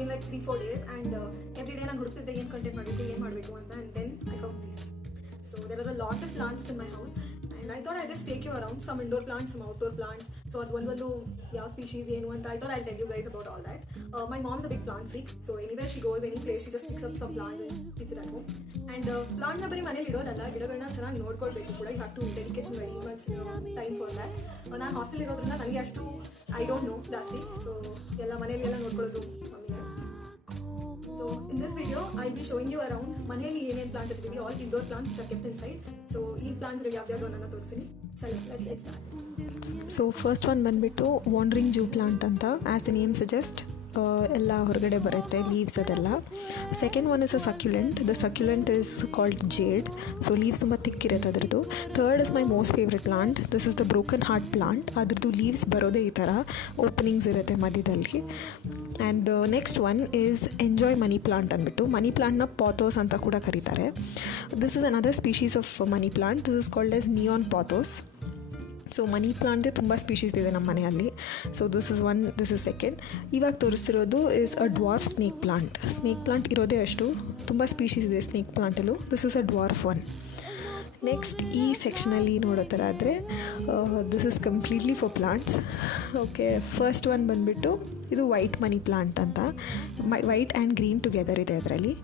been like 3-4 days, and every day ನಾನು ಹುಡುಕ್ತಿದ್ದೆ ಏನು content ಮಾಡಬೇಕು ಅಂತ, and then I found these. So there are a lot of plants in my house, and I thought I'll just take you around some indoor plants, some outdoor plants. So ಅದು ಒಂದು ಯಾವ species ಏನು ಅಂತ I thought I'll tell you guys about all that. My mom's a big plant freak, so anywhere she goes, any place, she just picks up some plants and keeps it at home. And ಪ್ಲಾಂಟ್ನ ಬರೀ ಮನೇಲಿ ಇಡೋದಲ್ಲ, ಗಿಡಗಳನ್ನ ಚೆನ್ನಾಗಿ ನೋಡ್ಕೊಳ್ಬೇಕು ಕೂಡ. You have to dedicate very much time for that. ನಾನು hostel ಇರೋದ್ರಿಂದ ನನಗೆ ಅಷ್ಟು ಐ ಡೋಂಟ್ ನೋ ಜಾಸ್ತಿ, ಸೊ ಎಲ್ಲ ಮನೇಲಿ ಎಲ್ಲ ನೋಡ್ಕೊಳ್ಳೋದು ಮಮ್ಮಿನೇ. So in this video I'll be showing you around ಮನೆಯಲ್ಲಿ ಏನೇನು ಪ್ಲಾಂಟ್ಸ್ ಇರ್ತೀವಿ, all indoor plants are kept inside. So ಈ ಪ್ಲಾಂಟ್ಸ್ ಯಾವ್ಯಾವ್ದು ನನ್ನ ತೋರಿಸ್ತೀನಿ. ಸೊ ಫಸ್ಟ್ ಒನ್ ಬಂದುಬಿಟ್ಟು ವಾಂಡ್ರಿಂಗ್ ಜೂ ಪ್ಲಾಂಟ್ ಅಂತ, ಆ್ಯಸ್ ದ ನೇಮ್ ಸಜೆಸ್ಟ್ ಎಲ್ಲ ಹೊರಗಡೆ ಬರುತ್ತೆ, ಲೀವ್ಸ್ ಅದೆಲ್ಲ. Second one is a succulent. The succulent is called jade. So leaves ತುಂಬ ತಿಕ್ಕಿರುತ್ತೆ ಅದರದ್ದು. Third is my most favourite plant. This is the broken heart plant. ಅದ್ರದ್ದು leaves ಬರೋದೇ ಈ ಥರ ಓಪನಿಂಗ್ಸ್ ಇರುತ್ತೆ ಮಧ್ಯದಲ್ಲಿ. And next one is enjoy money plant ಅಂದ್ಬಿಟ್ಟು. Money ಪ್ಲಾಂಟ್ನ ಪಾಥೋಸ್ ಅಂತ ಕೂಡ ಕರೀತಾರೆ. This is another species of money plant. This is called as neon pothos. So money ಪ್ಲಾಂಟ್ದೇ ತುಂಬ ಸ್ಪೀಶೀಸ್ ಇದೆ ನಮ್ಮ ಮನೆಯಲ್ಲಿ. So this is one, this is second. ಇವಾಗ ತೋರಿಸ್ತಿರೋದು is a dwarf snake plant. Snake plant ಇರೋದೇ ಅಷ್ಟು, ತುಂಬ ಸ್ಪೀಶೀಸ್ ಇದೆ ಸ್ನೇಕ್ ಪ್ಲಾಂಟಲ್ಲೂ. This is a dwarf one. Next ಈ ಸೆಕ್ಷನಲ್ಲಿ ನೋಡೋ ಥರ ಆದರೆ this is completely for plants. Okay, first one ಬಂದುಬಿಟ್ಟು ಇದು ವೈಟ್ ಮನಿ ಪ್ಲಾಂಟ್ ಅಂತ. ವೈಟ್ ಆ್ಯಂಡ್ ಗ್ರೀನ್ ಟುಗೆದರ್ ಇದೆ ಅದರಲ್ಲಿ.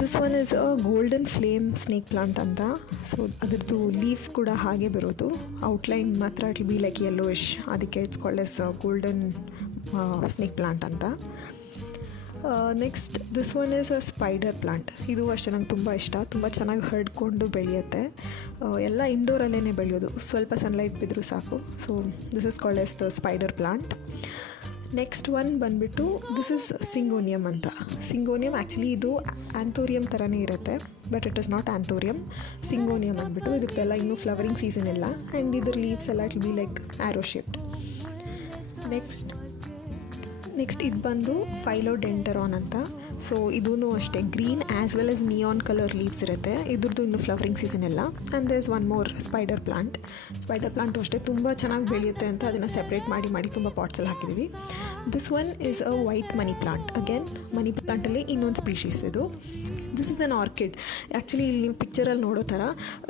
This one is a golden flame snake plant ಅಂತ. ಸೊ ಅದರದ್ದು ಲೀಫ್ ಕೂಡ ಹಾಗೆ ಬರೋದು, ಔಟ್ಲೈನ್ ಮಾತ್ರ it will be like yellowish, ಅದಕ್ಕೆ it's called as golden snake plant ಅಂತ. Next this one is a spider plant. ಇದು ಅಷ್ಟೇ ನಂಗೆ ತುಂಬ ಇಷ್ಟ, ತುಂಬ ಚೆನ್ನಾಗಿ ಹರಡ್ಕೊಂಡು ಬೆಳೆಯುತ್ತೆ. ಎಲ್ಲ ಇಂಡೋರಲ್ಲೇ ಬೆಳೆಯೋದು, ಸ್ವಲ್ಪ ಸನ್ಲೈಟ್ ಬಿದ್ದರೂ ಸಾಕು. So this is called as the spider plant. Next one ಬಂದುಬಿಟ್ಟು ದಿಸ್ ಇಸ್ ಸಿಂಗೋನಿಯಮ್ ಅಂತ. ಸಿಂಗೋನಿಯಮ್ ಆ್ಯಕ್ಚುಲಿ ಇದು ಆ್ಯಂಥೋರಿಯಮ್ ಥರನೇ ಇರುತ್ತೆ, but it is not anthurium. Syngonium ಅಂದ್ಬಿಟ್ಟು ಇದಕ್ಕೆಲ್ಲ ಇನ್ನೂ ಫ್ಲವರಿಂಗ್ ಸೀಸನ್ ಇಲ್ಲ, ಆ್ಯಂಡ್ ಇದ್ರ ಲೀವ್ಸ್ ಎಲ್ಲ it be like arrow shaped. Next ಇದು ಬಂದು ಫೈಲೋಡೆಂಡರಾನ್ ಅಂತ. ಸೊ ಇದೂ ಅಷ್ಟೇ green as well as neon colour leaves ಇರುತ್ತೆ. ಇದ್ರದ್ದು ಇನ್ನೂ ಫ್ಲವರಿಂಗ್ ಸೀಸನ್ ಎಲ್ಲ. And there is one more spider plant. Spider plant ಅಷ್ಟೇ ತುಂಬ ಚೆನ್ನಾಗಿ ಬೆಳೆಯುತ್ತೆ ಅಂತ ಅದನ್ನು ಸೆಪ್ರೇಟ್ ಮಾಡಿ ತುಂಬ ಪಾಟ್ಸಲ್ಲಿ ಹಾಕಿದ್ದೀವಿ. This one is a white money plant. Again money ಪ್ಲಾಂಟಲ್ಲಿ ಇನ್ನೊಂದು ಸ್ಪೀಶೀಸ್ ಇದು. This is an orchid. Actually ಇಲ್ಲಿ ನೀವು ಪಿಕ್ಚರಲ್ಲಿ ನೋಡೋ ಥರ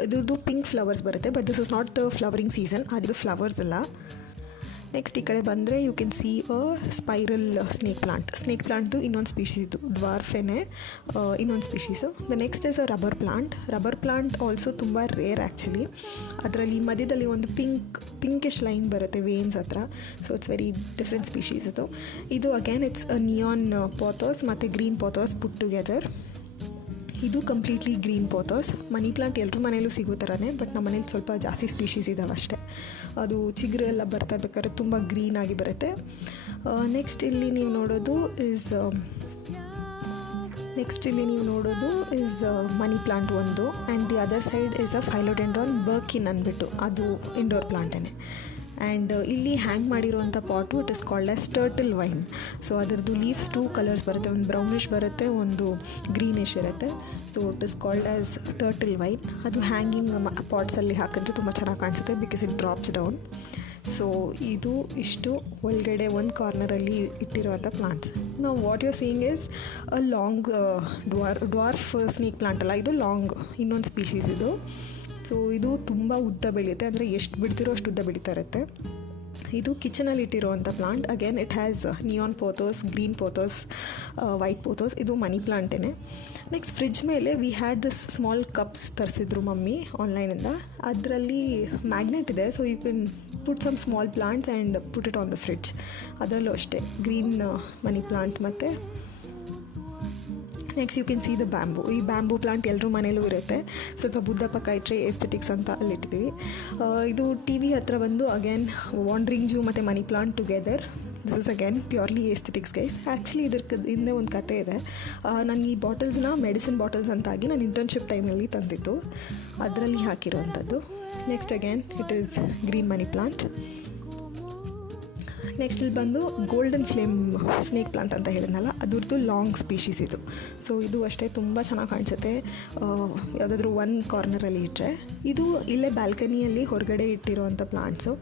ಇದ್ರದ್ದು ಪಿಂಕ್ ಫ್ಲವರ್ಸ್ ಬರುತ್ತೆ, but this is not the flowering season, ಅದು ಫ್ಲವರ್ಸ್ ಅಲ್ಲ. ನೆಕ್ಸ್ಟ್ ಈ ಕಡೆ ಬಂದರೆ you can see a spiral snake plant. Snake ಪ್ಲಾಂಟ್ದು ಇನ್ನೊಂದು ಸ್ಪೀಶೀಸ್ ಇದು, ಡ್ವಾರ್ಫೇನೆ ಇನ್ನೊಂದು species. The next is a rubber plant. Rubber plant also ತುಂಬ ರೇರ್ ಆ್ಯಕ್ಚುಲಿ. ಅದರಲ್ಲಿ ಮಧ್ಯದಲ್ಲಿ ಒಂದು ಪಿಂಕಿಶ್ ಲೈನ್ ಬರುತ್ತೆ ವೇನ್ಸ್ ಹತ್ರ. So it's very different species ಇದು. ಇದು again it's a neon pothos ಮತ್ತು ಗ್ರೀನ್ ಪಾಥೋಸ್ ಪುಟ್ ಟುಗೆದರ್. ಇದು completely green pothos. Money plant ಎಲ್ಲರೂ ಮನೇಲೂ ಸಿಗೋ ಥರನೇ, ಬಟ್ ನಮ್ಮ ಮನೇಲಿ ಸ್ವಲ್ಪ ಜಾಸ್ತಿ ಸ್ಪೀಶೀಸ್ ಇದ್ದಾವೆ ಅಷ್ಟೇ. ಅದು ಚಿಗುರು ಎಲ್ಲ ಬರ್ತಾ ಬೇಕಾದ್ರೆ ತುಂಬ ಗ್ರೀನಾಗಿ ಬರುತ್ತೆ. ನೆಕ್ಸ್ಟ್ ಇಲ್ಲಿ ನೀವು ನೋಡೋದು ಇಸ್ ಮನಿ ಪ್ಲಾಂಟ್ ಒಂದು, and the other side is a philodendron birkin ಅಂದ್ಬಿಟ್ಟು, ಅದು ಇಂಡೋರ್ ಪ್ಲಾಂಟೇ. ಆ್ಯಂಡ್ ಇಲ್ಲಿ ಹ್ಯಾಂಗ್ ಮಾಡಿರುವಂಥ pot it is called as turtle vine. So ಅದರದ್ದು ಲೀವ್ಸ್ 2 ಕಲರ್ಸ್ ಬರುತ್ತೆ, ಒಂದು ಬ್ರೌನಿಶ್ ಬರುತ್ತೆ, ಒಂದು ಗ್ರೀನಿಶ್ ಇರುತ್ತೆ. So it is called as turtle vine. ಅದು ಹ್ಯಾಂಗಿಂಗ್ ಪಾಟ್ಸಲ್ಲಿ ಹಾಕಿದ್ರೆ ತುಂಬ ಚೆನ್ನಾಗಿ ಕಾಣಿಸುತ್ತೆ, because it drops down. So ಇದು ಇಷ್ಟು ಒಳಗಡೆ ಒಂದು ಕಾರ್ನರಲ್ಲಿ ಇಟ್ಟಿರುವಂಥ ಪ್ಲಾಂಟ್ಸ್. ನಾವು what you seeing is a long dwarf snake plant ಅಲ್ಲ, ಇದು ಲಾಂಗ್ ಇನ್ನೊಂದು ಸ್ಪೀಶೀಸ್ ಇದು. ಸೊ ಇದು ತುಂಬ ಉದ್ದ ಬೆಳೆಯುತ್ತೆ, ಅಂದರೆ ಎಷ್ಟು ಬಿಡ್ತಿರೋ ಅಷ್ಟು ಉದ್ದ ಬೆಳೀತಾ ಇರುತ್ತೆ. ಇದು ಕಿಚನಲ್ಲಿ ಇಟ್ಟಿರುವಂಥ plant. Again it has neon pothos, green pothos, white pothos. ಇದು ಮನಿ ಪ್ಲಾಂಟೇ. ನೆಕ್ಸ್ಟ್ ಫ್ರಿಡ್ಜ್ ಮೇಲೆ we had this small cups ತರಿಸಿದ್ರು ಮಮ್ಮಿ ಆನ್ಲೈನಿಂದ. ಅದರಲ್ಲಿ ಮ್ಯಾಗ್ನೆಟ್ ಇದೆ, so you can put some small plants and put it on the fridge. ಅದರಲ್ಲೂ ಅಷ್ಟೇ green money plant. ಮತ್ತು next you can see the bamboo. ಈ bamboo plant ಎಲ್ಲರೂ ಮನೇಲೂ ಇರುತ್ತೆ. ಸ್ವಲ್ಪ ಬುದ್ಧ ಪಕ್ಕ ಇಟ್ಟರೆ ಎಸ್ಥೆಟಿಕ್ಸ್ ಅಂತ ಅಲ್ಲಿಟ್ಟಿದ್ದೀವಿ. ಇದು ಟಿ ವಿ ಹತ್ರ ಬಂದು ಅಗೇನ್ ವಾಂಡ್ರಿಂಗ್ ಜೂ ಮತ್ತು money plant together. This is again purely aesthetics guys. Actually ಇದಕ್ಕೆ ಹಿಂದೆ ಒಂದು ಕತೆ ಇದೆ. ನಾನು ಈ ಬಾಟಲ್ಸ್ನ ಮೆಡಿಸಿನ್ ಬಾಟಲ್ಸ್ ಅಂತಾಗಿ ನಾನು ಇಂಟರ್ನ್ಶಿಪ್ ಟೈಮಲ್ಲಿ ತಂದಿದ್ದು, ಅದರಲ್ಲಿ ಹಾಕಿರೋವಂಥದ್ದು. Next again it is green money plant. Next ಇಲ್ಲಿ ಬಂದು ಗೋಲ್ಡನ್ ಫ್ಲೇಮ್ ಸ್ನೇಕ್ ಪ್ಲಾಂಟ್ ಅಂತ ಹೇಳಿದ್ನಲ್ಲ, ಅದ್ರದ್ದು ಲಾಂಗ್ ಸ್ಪೀಷೀಸ್ ಇದು. ಸೊ ಇದು ಅಷ್ಟೇ ತುಂಬ ಚೆನ್ನಾಗಿ ಕಾಣಿಸುತ್ತೆ ಯಾವುದಾದ್ರೂ ಒನ್ ಕಾರ್ನರಲ್ಲಿ ಇಟ್ಟರೆ. ಇದು ಇಲ್ಲೇ ಬ್ಯಾಲ್ಕನಿಯಲ್ಲಿ ಹೊರಗಡೆ ಇಟ್ಟಿರೋವಂಥ ಪ್ಲಾಂಟ್ಸು,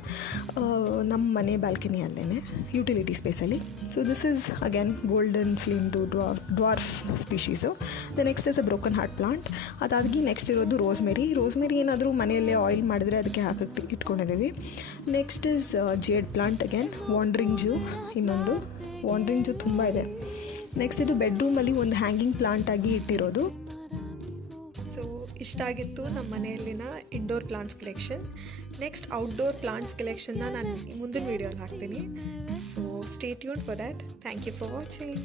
ನಮ್ಮ ಮನೆ ಬ್ಯಾಲ್ಕನಿಯಲ್ಲೇ ಯುಟಿಲಿಟಿ ಸ್ಪೇಸಲ್ಲಿ. So this is again golden ಫ್ಲೇಮ್ದು dwarf species. The next is a broken heart plant. ಅದಾಗಿ ನೆಕ್ಸ್ಟ್ ಇರೋದು ರೋಸ್ಮೆರಿ. ರೋಸ್ಮೆರಿ ಏನಾದರೂ ಮನೆಯಲ್ಲೇ ಆಯಿಲ್ ಮಾಡಿದ್ರೆ ಅದಕ್ಕೆ ಹಾಕಕ್ಕೆ ಇಟ್ಕೊಂಡಿದ್ದೀವಿ. Next is jade plant again. Wandering Jew ಇನ್ನೊಂದು. ವಾಂಡ್ರಿಂಗ್ ಜೂ ತುಂಬ ಇದೆ. ನೆಕ್ಸ್ಟ್ ಇದು ಬೆಡ್ರೂಮಲ್ಲಿ ಒಂದು ಹ್ಯಾಂಗಿಂಗ್ ಪ್ಲಾಂಟ್ ಆಗಿ ಇಟ್ಟಿರೋದು. ಸೊ ಇಷ್ಟ ಆಗಿತ್ತು ನಮ್ಮ ಮನೆಯಲ್ಲಿನ indoor plants collection. Next outdoor plants ಕಲೆಕ್ಷನ್ನ ನಾನು ಮುಂದಿನ ವೀಡಿಯೋಲಿ ಹಾಕ್ತೀನಿ. So stay tuned for that. Thank you for watching.